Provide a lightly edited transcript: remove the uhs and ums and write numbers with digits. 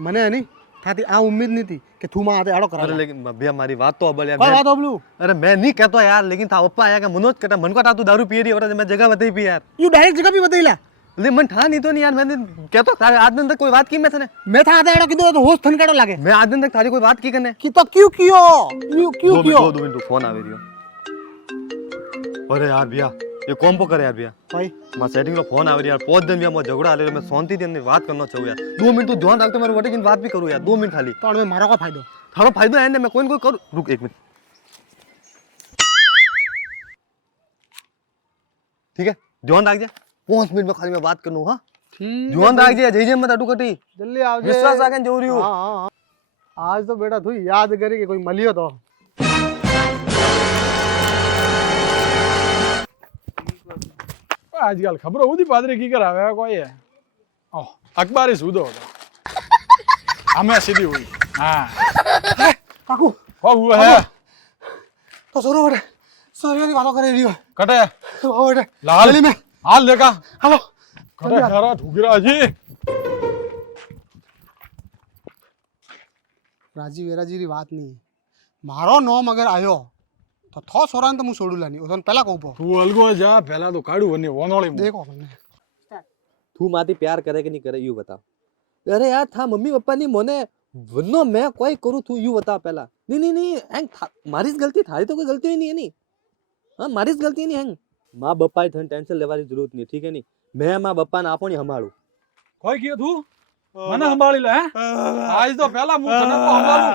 મને એની થાતી આ ઉમ્મીદ नहीं थी कि तू मां आते आड़ो करा। अरे लेकिन भैया मारी बात तो अबल यार कोई बात अबलू। अरे मैं नहीं कहता यार लेकिन था पप्पा आया कि मनोज कहता मन को था तू दारू पी रही और मैं जगह बताई पी यार यू डायरेक्ट जगह भी बताईला ले मन था नहीं तो नहीं यार मैंने कहता तारे आज दिन तक कोई बात की मैं तने मैं था आते आड़ो कीधो तो होश थनकाड़ो लागे मैं आज दिन तक तारी कोई बात की कने कि तो क्यों कियो क्यों कियो 2 मिनट फोन आवे रियो अरे यार भैया ये कौन को करे यार भैया भाई मां सेटिंग लो फोन आवे यार 5 दिन भैया मो झगड़ा आले मैं शांति थी बात करना चाहूं यार 2 मिनट तू ध्यान रख तो मेरे वटे की बात भी करूं यार 2 मिनट खाली तो में मारो का फायदो थारो फायदो है ने मैं कोई करूं रुक 1 मिनट ठीक है ध्यान रख जा 5 मिनट में खाली मैं बात करूं हां ध्यान रख जा जय जय मत अटू कटी जल्दी आवजे विश्वास आके जो रही हूं हां आज तो बेटा तू याद करी कि कोई मलियो तो आजकल खबर होती पादरी की करावे कोई है ओ अखबार ही सूदो हमें सीधी हुई हां काकू क्या हुआ है तो सरो बेटा सरो की बात करे रियो कटे ओ बेटा लाल जल्दी में हाल लेका हेलो कटे खरा ठुकरा जी राजी वेराजी री बात नहीं मारो नोम अगर आयो तो थो सोरान तो मु छोड़ूला नहीं ओसन पहला कहू पो तू अलगो जा पहला तो काढू वने वनोळे देखो मैंने तू माती प्यार करे कि नहीं करे यू बता अरे यार था मम्मी पापा नहीं मोने वनो मैं कोई करू तू यू बता पहला नहीं एंग मारी गलती थारी तो कोई गलती ही नहीं है नी हां मारी गलती नहीं है मां बापा थन टेंशन लेवानी जरूरत नहीं ठीक है नी मैं मां बापा ने आपणी संभाळू कोई कियो तू મને સંભાળી લે હે આજ તો પહેલા હું તને તો સંભાળું